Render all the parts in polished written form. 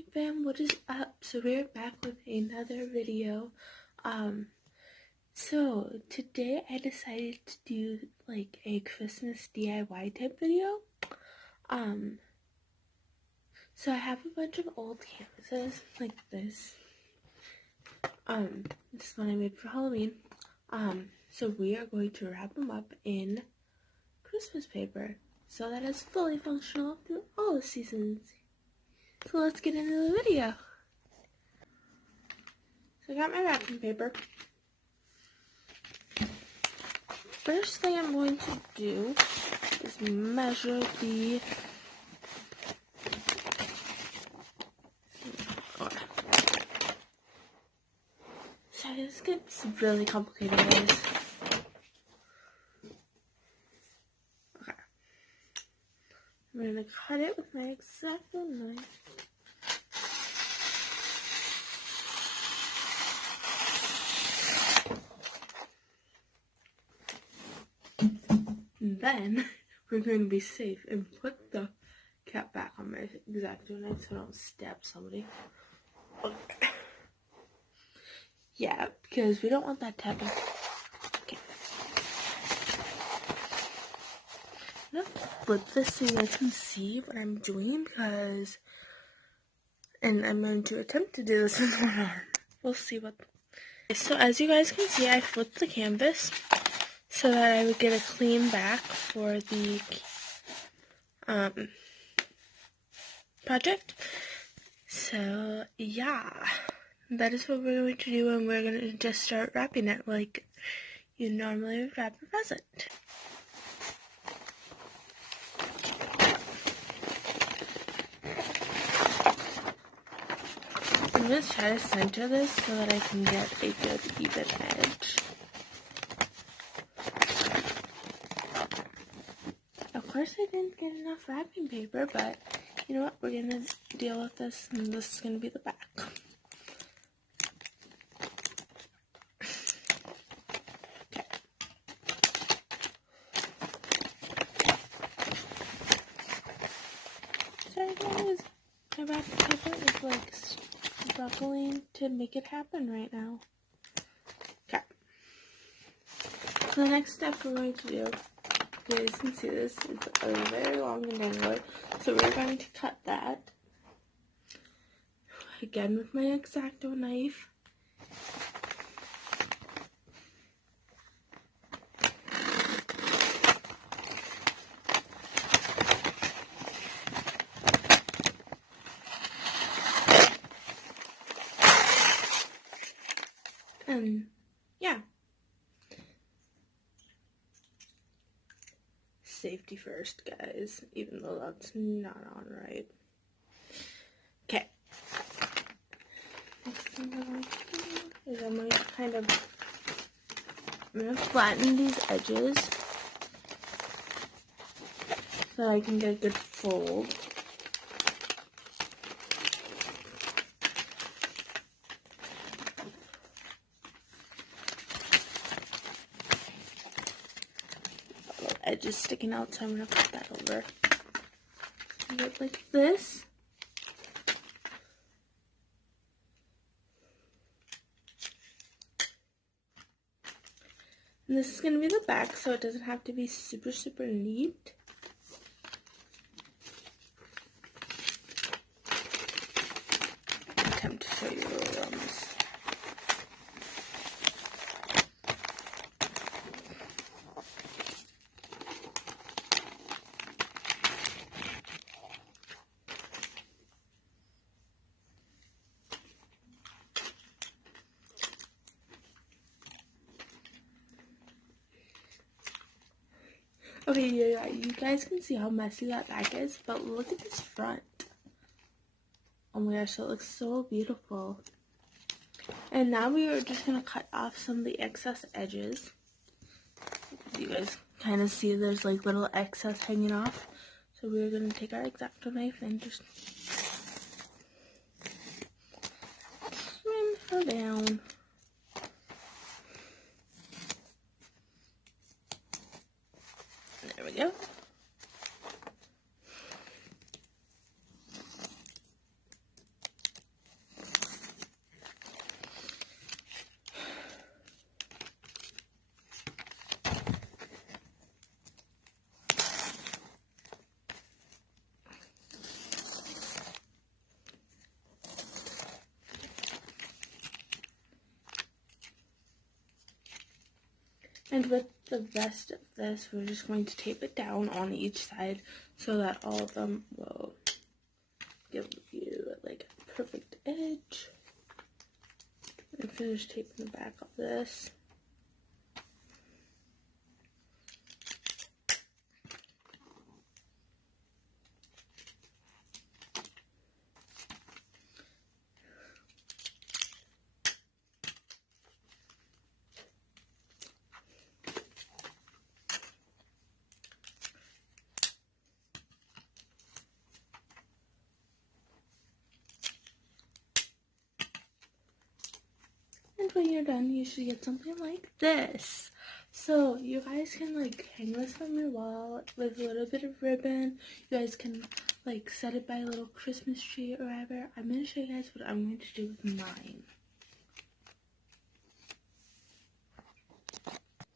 Hey fam, what is up? So we're back with another video. So today I decided to do like a Christmas DIY type video. So I have a bunch of old canvases like this. This is one I made for Halloween. So we are going to wrap them up in Christmas paper so that it's fully functional through all the seasons. So let's get into the video. So I got my wrapping paper. First thing I'm going to do is measure the sorry, this gets really complicated, guys. Okay. I'm gonna cut it with my X-Acto knife. And then we're going to be safe and put the cap back on my X-Acto knife so I don't stab somebody. Okay. Yeah, because we don't want that to happen. Okay. I'm gonna flip this so you guys can see what I'm doing and I'm going to attempt to do this in one arm. We'll see what. So as you guys can see, I flipped the canvas so that I would get a clean back for the project. So yeah, that is what we're going to do, and we're going to just start wrapping it like you normally would wrap a present. I'm going to try to center this so that I can get a good even edge. Of course I didn't get enough wrapping paper, but you know what, we're going to deal with this, and this is going to be the back. Okay. Sorry guys, my wrapping paper is like struggling to make it happen right now. Okay. So the next step we're going to do, you guys can see this, is a very long and dangler. So we're going to cut that. Again with my X-Acto knife. And yeah. Safety first, guys, even though that's not on right. Okay. Next thing I'm going to do is I'm going to flatten these edges so I can get a good fold. Edges sticking out, so I'm going to put that over. Get like this. And this is going to be the back, so it doesn't have to be super, super neat. Attempt to show you the rooms. Okay, yeah, you guys can see how messy that back is, but look at this front. Oh my gosh, that looks so beautiful. And now we are just going to cut off some of the excess edges. You guys kind of see there's like little excess hanging off. So we're going to take our X-Acto knife and just trim her down. There we go. And with the rest of this, we're just going to tape it down on each side so that all of them will give you like a perfect edge. And finish taping the back of this. And when you're done, you should get something like this. So you guys can like hang this on your wall with a little bit of ribbon. You guys can like set it by a little Christmas tree or whatever. I'm going to show you guys what I'm going to do with mine.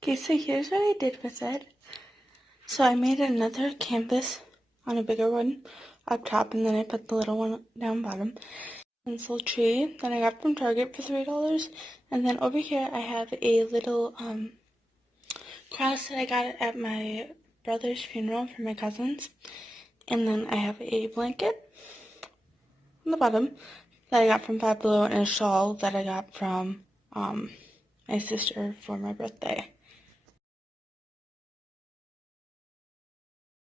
Okay, so here's what I did with it. So I made another canvas on a bigger one up top, and then I put the little one down bottom. Pencil tree that I got from Target for $3. And then over here I have a little cross that I got at my brother's funeral for my cousins. And then I have a blanket on the bottom that I got from Five Below, and a shawl that I got from my sister for my birthday.